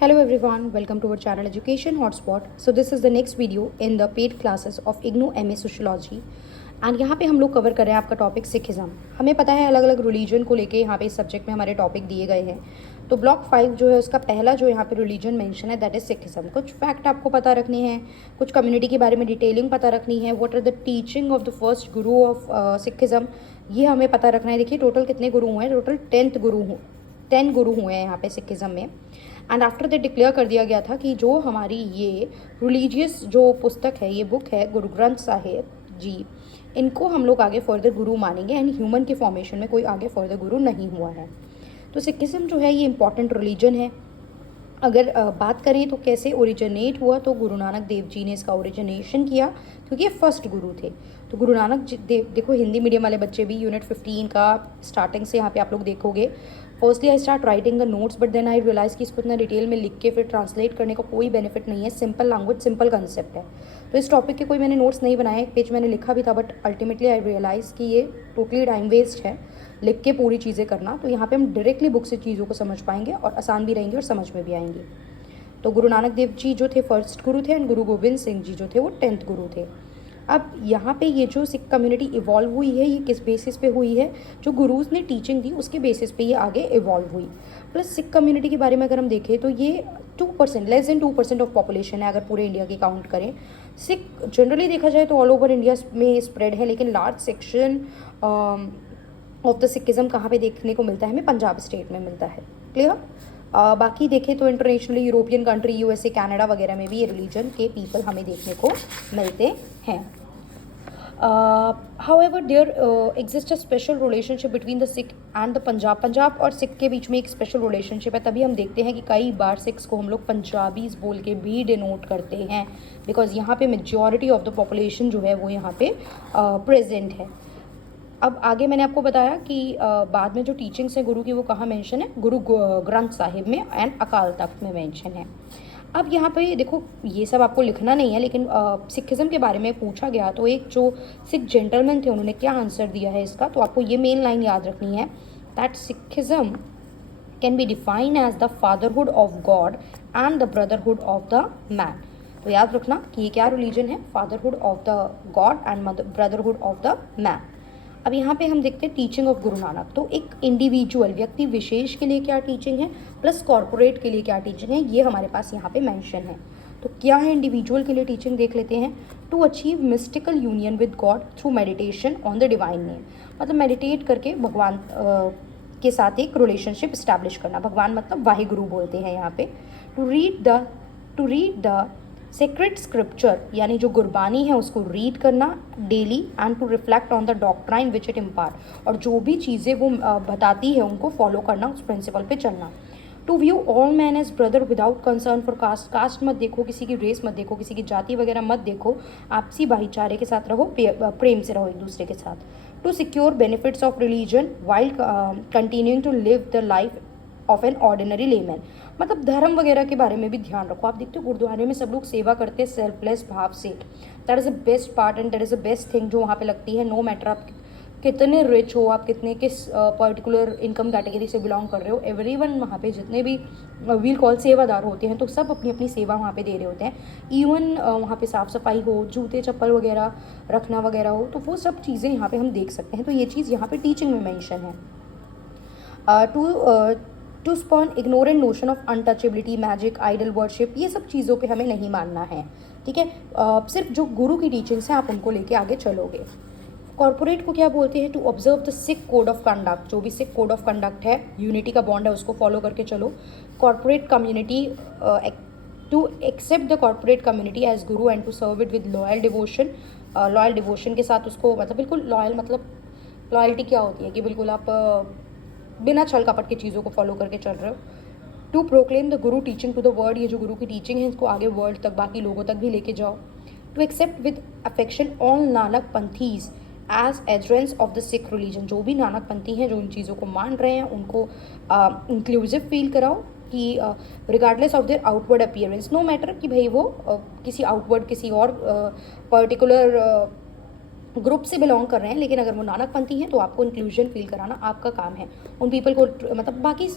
Hello everyone, welcome to our channel Education Hotspot. So this is the next video in the paid classes of IGNOU MA Sociology. And यहाँ पे हम लोग cover कर रहे हैं आपका टॉपिक सिखिज़म। हमें पता है अलग अलग रिलीजन को लेके यहाँ पे इस सब्जेक्ट में हमारे टॉपिक दिए गए हैं। तो ब्लॉक 5 जो है उसका पहला जो यहाँ पे रिलीजन मेंशन है दैट इज सिखिज़म। कुछ फैक्ट आपको पता रखने हैं, कुछ कम्युनिटी के बारे में डिटेलिंग पता रखनी है। What are the teaching of the first guru of Sikhism, ये हमें पता रखना है। देखिए टोटल कितने गुरु हुए हैं, टोटल 10 गुरु हुए हैं यहाँ पे सिखिज़म में। एंड आफ्टर दैट डिक्लेयर कर दिया गया था कि जो हमारी ये रिलीजियस जो पुस्तक है, ये बुक है गुरु ग्रंथ साहिब जी, इनको हम लोग आगे फर्दर गुरु मानेंगे एंड ह्यूमन के फॉर्मेशन में कोई आगे फर्दर गुरु नहीं हुआ है। तो सिखिज़म जो है ये इंपॉर्टेंट रिलीजन है। अगर बात करें तो कैसे ओरिजिनेट हुआ, तो गुरु नानक देव जी ने इसका ओरिजिनेशन किया क्योंकि ये फर्स्ट गुरु थे। तो गुरु नानक देव, देखो हिंदी मीडियम वाले बच्चे भी यूनिट 15 का स्टार्टिंग से यहाँ पे आप लोग देखोगे। Firstly I start writing the notes but then I realize कि इसको इतना डिटेल में लिख के फिर ट्रांसलेट करने का कोई बेनिफिट नहीं है। सिंपल लैंग्वेज, सिंपल कंसेप्ट है। तो इस टॉपिक के कोई मैंने नोट्स नहीं बनाए, एक पेज मैंने लिखा भी था बट अल्टीमेटली आई रियलाइज़ कि ये टोटली टाइम वेस्ट है लिख के पूरी चीज़ें करना। तो यहाँ पे हम डायरेक्टली बुक से चीज़ों को समझ पाएंगे और आसान भी रहेंगे और समझ में भी आएंगी। तो गुरु नानक देव जी जो थे फर्स्ट गुरु थे एंड गुरु गोविंद सिंह जी जो थे वो 10th गुरु थे। अब यहाँ पे ये जो सिख कम्युनिटी इवॉल्व हुई है, ये किस बेसिस पे हुई है? जो गुरुज ने टीचिंग दी उसके बेसिस पे ये आगे इवॉल्व हुई। प्लस सिख कम्युनिटी के बारे में अगर हम देखें तो ये 2%, लेस देन 2% ऑफ पॉपुलेशन है अगर पूरे इंडिया की काउंट करें। सिख जनरली देखा जाए तो ऑल ओवर इंडिया में स्प्रेड है, लेकिन large section of the Sikhism कहाँ पे देखने को मिलता है? हमें पंजाब स्टेट में मिलता है। क्लियर? बाकी देखें तो internationally European country, USA, Canada वगैरह में भी ये रिलीजन के पीपल हमें देखने को मिलते हैं। However there exist a special relationship between the Sikh and the Punjab और सिख के बीच में एक स्पेशल रिलेशनशिप है। तभी हम देखते हैं कि कई बार सिख्स को हम लोग पंजाबीज बोल के भी डिनोट करते हैं, बिकॉज यहाँ पे मेजॉरिटी ऑफ द पॉपुलेशन जो है वो यहाँ पे प्रेजेंट है। अब आगे मैंने आपको बताया कि बाद में जो टीचिंग्स हैं गुरु की वो कहाँ मेंशन है? गुरु ग्रंथ साहिब में एंड अकाल तख्त में मेंशन है। अब यहाँ पे देखो ये सब आपको लिखना नहीं है, लेकिन सिखिज़म के बारे में पूछा गया तो एक जो सिख जेंटलमैन थे उन्होंने क्या आंसर दिया है इसका, तो आपको ये मेन लाइन याद रखनी है that Sikhism can be define as the fatherhood of God and the brotherhood of the man. तो याद रखना कि ये क्या रिलीजन है? Fatherhood of the God and brotherhood of the man. अब यहाँ पे हम देखते हैं टीचिंग ऑफ गुरु नानक। तो एक इंडिविजुअल व्यक्ति विशेष के लिए क्या टीचिंग है प्लस कॉर्पोरेट के लिए क्या टीचिंग है, ये हमारे पास यहाँ पे मेंशन है। तो क्या है इंडिविजुअल के लिए टीचिंग देख लेते हैं। To achieve mystical union with God through meditation on the divine name, मतलब मेडिटेट करके भगवान के साथ एक रिलेशनशिप इस्टेब्लिश करना। भगवान मतलब वाहिगुरु बोलते हैं यहाँ पे। To read the sacred scripture, यानी जो गुरबानी है उसको रीड करना daily and to reflect on the doctrine which it impart, और जो भी चीज़ें वो बताती है उनको फॉलो करना, उस प्रिंसिपल पे चलना। To view all man as brother without concern for caste, caste मत देखो, किसी की रेस मत देखो, किसी की जाति वगैरह मत देखो, आपसी भाईचारे के साथ रहो, प्रेम से रहो एक दूसरे के साथ। To secure benefits of religion while continuing to live the life of an ordinary layman, मतलब धर्म वगैरह के बारे में भी ध्यान रखो। आप देखते हो गुरुद्वारे में सब लोग सेवा करते हैं सेल्फलेस भाव से। That is the best part and that is the best thing जो वहाँ पे लगती है। नो मैटर आप कितने रिच हो, आप कितने किस पर्टिकुलर इनकम कैटेगरी से बिलोंग कर रहे हो, एवरीवन वहाँ पे जितने भी व्हील कॉल सेवादार होते हैं तो सब अपनी अपनी सेवा वहाँ पे दे रहे होते हैं। इवन वहाँ पे साफ़ सफाई हो, जूते चप्पल वगैरह रखना वगैरह हो, तो वो सब चीज़ें यहाँ पे हम देख सकते हैं। तो ये चीज़ यहाँ पे टीचिंग में मैंशन है। To spawn ignorant notion of untouchability, magic, idol worship, ये सब चीज़ों पे हमें नहीं मानना है। ठीक है, सिर्फ जो गुरु की टीचिंग्स हैं आप उनको लेके आगे चलोगे। कॉर्पोरेट को क्या बोलते हैं? To observe the Sikh code of conduct, जो भी सिख कोड ऑफ कंडक्ट है, यूनिटी का बॉन्ड है, उसको फॉलो करके चलो। Corporate community, to accept the corporate community as guru and to serve it with loyal devotion, loyal devotion के साथ उसको, मतलब बिल्कुल लॉयल, मतलब लॉयल्टी क्या होती है कि बिल्कुल आप बिना छल कपट की चीज़ों को फॉलो करके चल रहे हो। To proclaim the Guru teaching to the world, ये जो गुरु की टीचिंग है इसको आगे वर्ल्ड तक, बाकी लोगों तक भी लेके जाओ। To accept with affection all Nanak panthis as adherents of the Sikh religion, जो भी नानक पंथी हैं जो इन चीज़ों को मान रहे हैं उनको इंक्लूसिव फील कराओ कि regardless of their outward appearance, no matter कि भाई वो किसी आउटवर्ड किसी और पर्टिकुलर ग्रुप से बिलोंग कर रहे हैं, लेकिन अगर वो नानक पंथी हैं तो आपको इंक्लूजन फील कराना आपका काम है। उन पीपल को, मतलब बाकी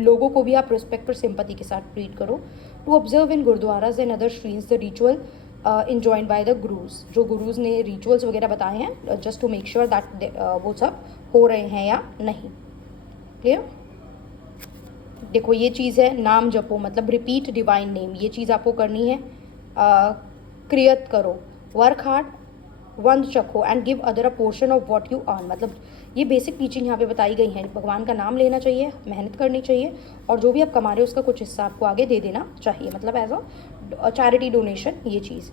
लोगों को भी आप रिस्पेक्ट और सिंपैथी के साथ ट्रीट करो। To observe in gurdwaras and other shrines the ritual enjoined by the gurus, जो गुरुज ने रिचुअल्स वगैरह बताए हैं, just to make sure that वो सब हो रहे हैं या नहीं। क्लियर? देखो ये चीज़ है, नाम जपो मतलब रिपीट डिवाइन नेम, ये चीज़ आपको करनी है। क्रियत करो, वर्क हार्ड, वंद चखो and give other a portion of what you earn. मतलब ये बेसिक टीचिंग यहाँ पे बताई गई है। भगवान का नाम लेना चाहिए, मेहनत करनी चाहिए, और जो भी आप कमा रहे हो उसका कुछ हिस्सा आपको आगे दे देना चाहिए, मतलब एज अ चैरिटी डोनेशन, ये चीज़।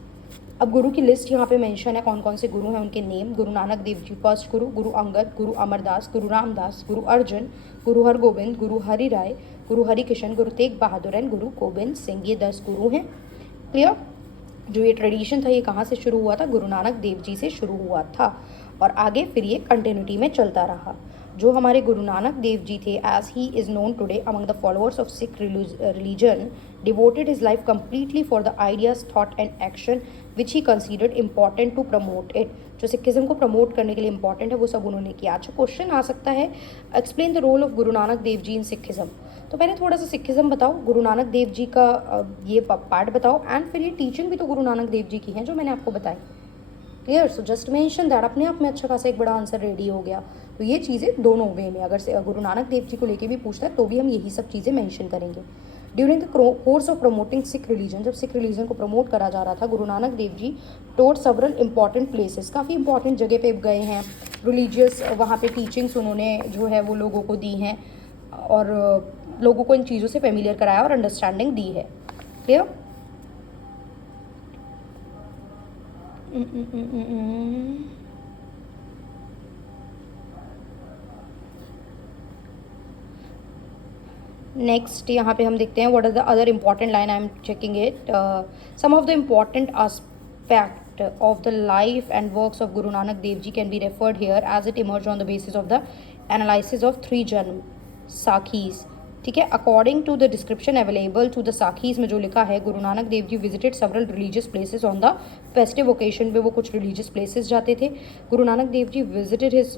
अब गुरु की लिस्ट यहाँ पे मेंशन है, कौन कौन से गुरु हैं, उनके name. Guru Nanak Dev ji first Guru, Guru Angad, Guru Amar Das, Guru Ramdas, Guru Arjun, Guru Hargovind, Guru Hari Rai, Guru Hari Kishan, Guru Tegh Bahadur and Guru Gobind Singh. ये 10 गुरु हैं। क्लियर? जो ये ट्रेडिशन था ये कहाँ से शुरू हुआ था? गुरु नानक देव जी से शुरू हुआ था, और आगे फिर ये कंटिन्यूटी में चलता रहा। जो हमारे गुरु नानक देव जी थे, as he is known today among the followers of Sikh religion, devoted his life completely for the ideas, thought and action which he considered important to promote it. जो सिखिज्म को प्रमोट करने के लिए इंपॉर्टेंट है वो सब उन्होंने किया। अच्छा, क्वेश्चन आ सकता है, explain the role of Guru Nanak Dev ji in Sikhism. तो पहले थोड़ा सा सिखिज्म बताओ, गुरु नानक देव जी का ये पार्ट बताओ, एंड फिर ये टीचिंग भी तो गुरु नानक देव जी की है जो मैंने आपको बताई। Clear? So just mention that, अपने आप में अच्छा खासा एक बड़ा आंसर रेडी हो गया। तो ये चीज़ें दोनों वे में, अगर गुरु नानक देव जी को लेके भी पूछता है तो भी हम यही सब चीज़ें मेंशन करेंगे। During the course of promoting Sikh religion, जब सिख रिलीजन को प्रमोट करा जा रहा था, गुरु नानक देव जी टोड सेवरल इंपॉर्टेंट प्लेसेस, काफ़ी इंपॉर्टेंट जगह पे गए हैं, रिलीजियस वहाँ पे टीचिंग्स उन्होंने जो है वो लोगों को दी हैं, और लोगों को इन चीज़ों से फेमिलियर कराया और अंडरस्टैंडिंग दी है। क्लियर? नेक्स्ट यहाँ पे हम देखते हैं, what is the other important line, I am checking it. Some of the important aspect of the life and works of Guru Nanak Dev Ji can be referred here as it emerged on the basis of the analysis of 3 Janam Sakhis। ठीक है, according to the description available to the sakhis में जो लिखा है, Guru Nanak Dev ji visited several religious places on the festive occasion पे वो कुछ religious places जाते थे। गुरु नानक देव जी विजिटेड हिज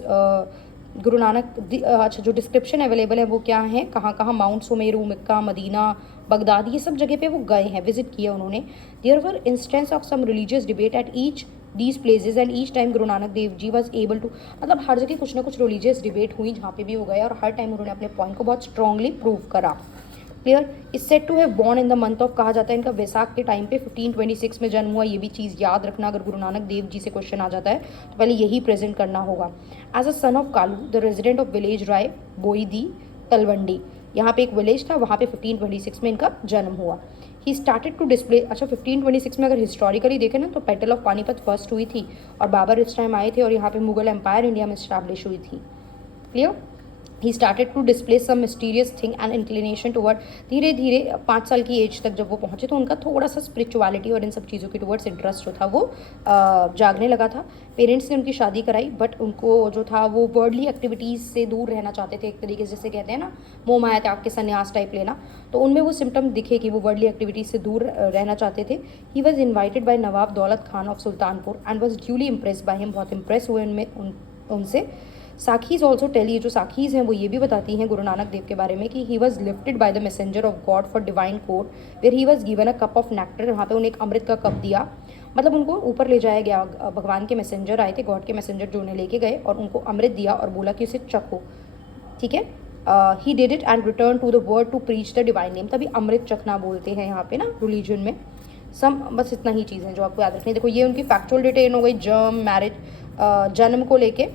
गुरु नानक अच्छा, जो डिस्क्रिप्शन अवेलेबल है वो क्या है, कहाँ कहाँ, माउंट सुमेरू, मक्का, मदीना, बगदाद, ये सब जगह पे वो गए हैं, विजिट किया उन्होंने। There were instance of some religious debate at each these places and each time guru Nanak Dev ji was able to, मतलब हर जगह कुछ ना कुछ रिलीजियस डिबेट हुई जहाँ पे भी वो गए, और हर टाइम उन्होंने अपने पॉइंट को बहुत स्ट्रांगली प्रूव करा। Clear? Is set to have born in the month of, कहा जाता है इनका वैसाख के टाइम पे 1526 में जन्म हुआ। ये भी चीज़ याद रखना, अगर गुरु नानक देव जी से क्वेश्चन आ जाता है तो पहले यही प्रेजेंट करना होगा। As a son of Kalu the resident of village Rai Bhoidi Talwandi, यहाँ पे एक विलेज था, वहाँ पे 1526 में इनका जन्म हुआ। ही स्टार्टेड टू डिस्प्ले, अच्छा 1526 में अगर हिस्टोरिकली देखें ना तो बैटल ऑफ पानीपत फर्स्ट हुई थी, और बाबर इस टाइम आए थे, और यहाँ पे मुगल एम्पायर इंडिया में स्टैब्लिश हुई थी। Clear? He started to display some mysterious thing and inclination toward, धीरे धीरे 5 साल की एज तक जब वो पहुंचे तो उनका थोड़ा सा स्पिरिचुअलिटी और इन सब चीज़ों की टुवर्ड्स इंटरेस्ट जो था वो जागने लगा था। पेरेंट्स ने उनकी शादी कराई, बट उनको जो था वो वर्ल्डली एक्टिविटीज़ से दूर रहना चाहते थे, एक तरीके से जैसे कहते हैं ना मोह माया त्याग के संन्यास टाइप लेना, तो उनमें वो सिम्टम दिखे कि वो वर्ल्डली एक्टिविटीज़ से दूर रहना चाहते थे। ही वॉज इन्वाइटेड बाय नवाब दौलत Khan of Sultanpur and was duly impress by him, बहुत इम्प्रेस हुए उनमें उनसे। साखीज ऑल्सो टेल, ये जो साखीज हैं वो ये भी बताती हैं गुरु नानक देव के बारे में कि he was lifted by the messenger of God for divine court where he was given a cup of nectar, वहाँ पे उन्हें एक अमृत का कप दिया, मतलब उनको ऊपर ले जाया गया। भगवान के मैसेंजर आए थे, गॉड के मैसेंजर जो उन्हें लेके गए और उनको अमृत दिया और बोला कि उसे चखो। ठीक है, he did it and return to the world to preach the divine name, तभी अमृत चखना बोलते हैं यहाँ पे ना रिलीजन में। सम बस इतना ही चीज़ है जो आपको याद रखनी है। देखो ये उनकी फैक्चुअल डिटेल हो गई, मैरिज, जन्म को लेके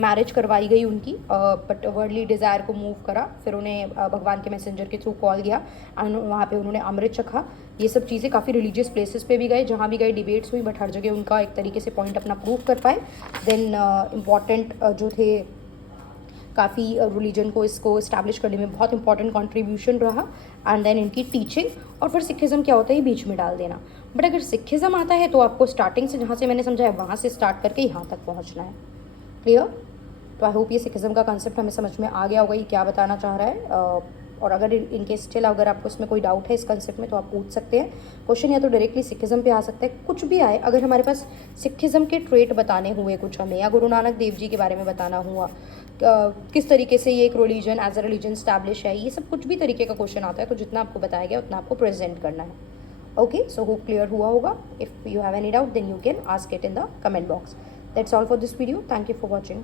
मैरिज करवाई गई उनकी, बट वर्ल्डली डिज़ायर को मूव करा, फिर उन्हें भगवान के मैसेंजर के थ्रू कॉल गया एंड वहाँ पे उन्होंने अमृत चखा। ये सब चीज़ें काफ़ी रिलीजियस प्लेसेस पे भी गए, जहाँ भी गए डिबेट्स हुई, बट हर जगह उनका एक तरीके से पॉइंट अपना प्रूव कर पाए। देन इम्पॉर्टेंट जो थे, काफ़ी रिलीजन को इसको इस्टेब्लिश करने में बहुत इंपॉर्टेंट कंट्रीब्यूशन रहा। एंड देन इनकी टीचिंग, और फिर सिखिज़म क्या होता है बीच में डाल देना। बट अगर सिखिज़म आता है तो आपको स्टार्टिंग से, जहाँ से मैंने समझाया वहाँ से स्टार्ट करके यहाँ तक पहुँचना है। क्लियर? तो आई होप ये सिखिज़म का कंसेप्ट हमें समझ में आ गया होगा, ये क्या बताना चाह रहा है। और अगर इनके स्टिल अगर आपको इसमें कोई डाउट है इस कंसेप्ट में तो आप पूछ सकते हैं क्वेश्चन, या तो डायरेक्टली सिखिज़म पे आ सकता है, कुछ भी आए। अगर हमारे पास सिखिज़म के ट्रेट बताने हुए कुछ हमें, या गुरु नानक देव जी के बारे में बताना हुआ, किस तरीके से ये एक religion as a religion establish है, ये सब कुछ भी तरीके का क्वेश्चन आता है, तो जितना आपको बताया गया उतना आपको प्रेजेंट करना है। ओके, सो होप क्लियर हुआ होगा। If you have any doubt then you can ask it in the comment box. That's all for this video. Thank you for watching.